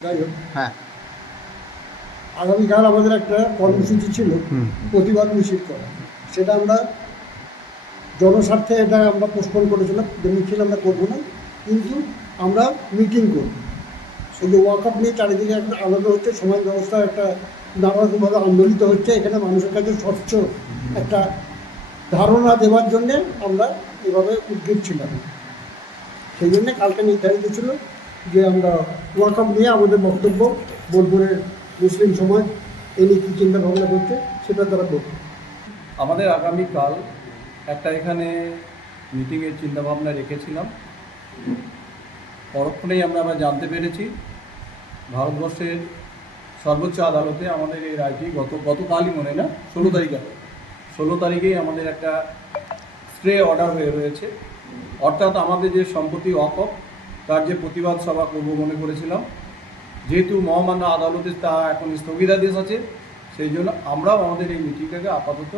যাই হোক হ্যাঁ। আগামীকাল আমাদের একটা কর্মসূচি ছিল প্রতিবাদ মিছিল করা। সেটা আমরা জনস্বার্থে এটা আমরা পোস্টপোন করেছিলাম যে মিছিল আমরা করব না কিন্তু আমরা মিটিং করব। এই যে ওয়াকআপ নিয়ে চারিদিকে একটা আলাদা হচ্ছে সমাজ ব্যবস্থা একটা নানারকমভাবে আন্দোলিত হচ্ছে এখানে মানুষের কাছে স্বচ্ছ একটা ধারণা দেওয়ার জন্যে আমরা এভাবে উদ্গ্রীব ছিলাম। সেই জন্যে কালকে নির্ধারিত ছিল যে আমরা ওয়াকআপ নিয়ে আমাদের বক্তব্য বোলপুরের মুসলিম সমাজ, এ নিয়ে কী চিন্তা ভাবনা করছে, সেটা তারা করবে আমাদের আগামীকাল একটা এখানে মিটিংয়ের চিন্তাভাবনা রেখেছিলাম। পরক্ষণেই আমরা আমরা জানতে পেরেছি, ভারতবর্ষের সর্বোচ্চ আদালতে আমাদের এই রায়টি গত, গতকালই মনে না, ষোলো তারিখে, ষোলো তারিখেই আমাদের একটা স্ট্রে অর্ডার হয়ে রয়েছে। অর্থাৎ আমাদের যে সম্পত্তি অকপ তার যে প্রতিবাদ সভা করব মনে করেছিলাম। যেহেতু মহামান্য আদালতে তা এখন স্থগিতাদেশ আছে, সেই জন্য আমরাও আমাদের এই মিটিংটাকে আপাতত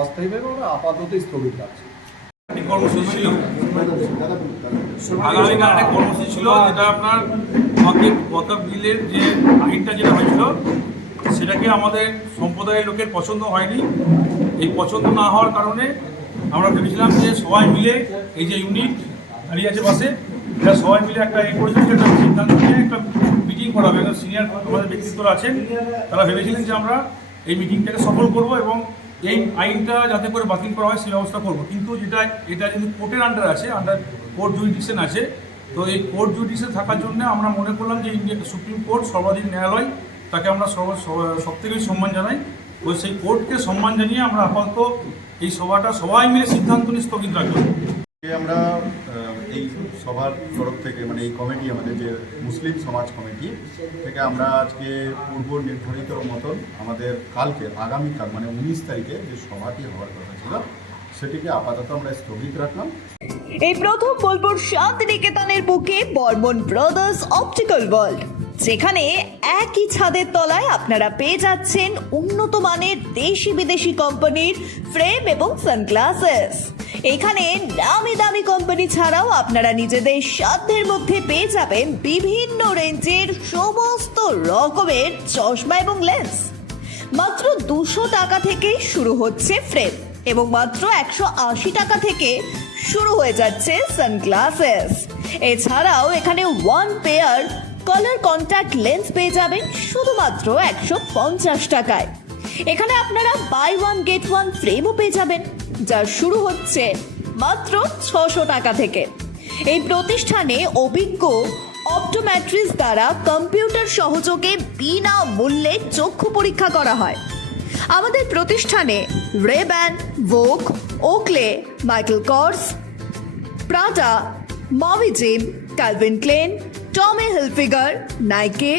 অস্থায়ীভাবে আমরা আপাতত স্থগিত রাখছি। কর্মসূচি ছিল? কর্মসূচি ছিল যেটা আপনার ওয়াকিফ বিলের যে আইনটা যেটা হয়েছিল, সেটাকে আমাদের সম্প্রদায়ের লোকের পছন্দ হয়নি। এই পছন্দ না হওয়ার কারণে আমরা ভেবেছিলাম যে সবাই মিলে এই যে ইউনিট দাঁড়িয়ে আছে বাসে এরা সবাই মিলে একটা এ করেছিল একটা সিদ্ধান্ত নিয়ে একটা মিটিং করা হবে সিনিয়র আমাদের ব্যক্তিত্বরা আছেন, তারা ভেবেছিলেন যে আমরা এই মিটিংটাকে সফল করব এবং এই আইনটা যাতে করে বাতিল করা হয়, সেই ব্যবস্থা করব। কিন্তু যেটা, এটা যদি কোর্টের আন্ডার আছে আন্ডার কোর্ট জুডিকশন আছে, তো এই কোর্ট জুডিকশন থাকার জন্য আমরা মনে করলাম যে ইন্ডিয়ান সুপ্রিম কোর্ট সর্বাধিক ন্যায়ালয়, তাকে আমরা সব থেকে সম্মান জানাই। তো সেই কোর্টকে সম্মান জানিয়ে আমরা আপাতত এই সভাটা সবাই মিলে সিদ্ধান্ত নিয়ে স্থগিত আজকে আমরা এই সভার তরফ থেকে মানে এই কমিটি আমাদের যে মুসলিম সমাজ কমিটি, থেকে আমরা আজকে পূর্ব নির্ধারিত মতন আমাদের কালকে, আগামীকাল মানে উনিশ তারিখে যে সভাটি হওয়ার কথা ছিল, সেটিকে আপাতত আমরা স্থগিত রাখলাম। এই প্রথম বোলপুর শান্তিনিকেতনের বুকে বর্মন ব্রাদার্স অপটিক্যাল ওয়ার্ল্ড। যেখানে একই ছাদের তলায় আপনারা পেয়ে যাচ্ছেন উন্নত মানের দেশি বিদেশি কোম্পানির ফ্রেম এবং সানগ্লাসেস। এখানে দামি দামি কোম্পানি ছাড়াও আপনারা নিজেদের সাধ্যের মধ্যে পেয়ে যাবেন বিভিন্ন রেঞ্জের সমস্ত রকমের চশমা এবং লেন্স। মাত্র দুশো টাকা থেকে শুরু হচ্ছে ফ্রেম এবং মাত্র একশো আশি টাকা থেকে শুরু হয়ে যাচ্ছে সানগ্লাসেস। এছাড়াও এখানে one pair colour contact lens পেয়ে যাবেন শুধুমাত্র একশো পঞ্চাশ টাকায়। এখানে আপনারা বাই ওয়ান গেট ওয়ান ফ্রেমও পেয়ে যাবেন, যা শুরু হচ্ছে মাত্র ছশো টাকা থেকে। এই প্রতিষ্ঠানে অভিজ্ঞ অপটোম্যাট্রিস দ্বারা কম্পিউটার সহযোগে বিনা মূল্যে চক্ষু পরীক্ষা করা হয়। আমাদের প্রতিষ্ঠানে RayBan Vogue Oakley Michael Kors Prada mummy gym Calvin Klein Tommy Hilfiger Nike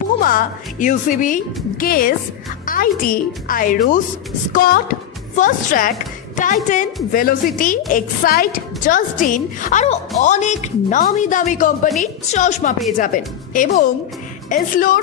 Puma UCB Guess IT আইরুস Scott Fastrack Titan Velocity Excite Justin আরও অনেক নামি দামি কোম্পানির চশমা পেয়ে যাবেন। এবং এসলোর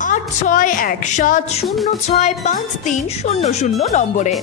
আট ছয় এক সাত শূন্য ছয় পাঁচ তিন শূন্য শূন্য নম্বরে।